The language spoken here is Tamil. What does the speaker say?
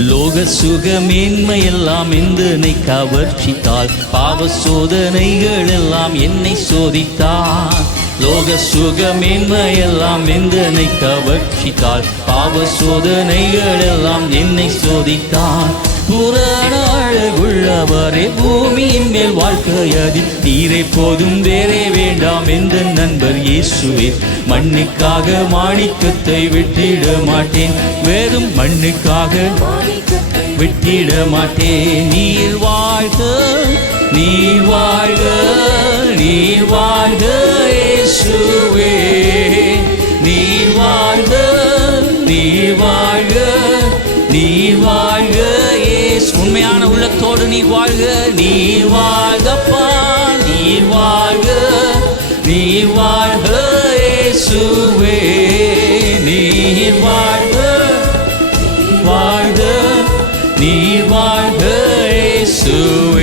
லோக சுக மேன்மையெல்லாம் எந்தனை கவர்ச்சித்தால் பாவ சோதனைகள் எல்லாம் என்னை சோதித்தார் லோக சுக மேன்மையெல்லாம் எந்தனை கவர்ச்சித்தால் பாவ சோதனைகள் எல்லாம் என்னை சோதித்தார் புற அழகுள்ளவரே பூமியின் மேல் வாழ்க்கையதில் நீரை போதும் வேறே வேண்டாம் எந்த நண்பர் இயேசுவே. மண்ணுக்காக மாணிக்கத்தை விட்டிட மாட்டேன். வெறும் மண்ணுக்காக விட்டிட மாட்டேன். நீர் வாழ்க நீர் வாழ்க நீர் வாழ்க இயேசுவே. நீர் வாழ்க நீர் வாழ்க நீர் வாழ்க. உண்மையான உள்ளத்தோடு நீ வாழ்க. நீ வாழ்கப்பா நீ வாழ்க. நீ வாழ்க சுவே நீ வாழ்க வாழ்க நீ வாழ்க சுவே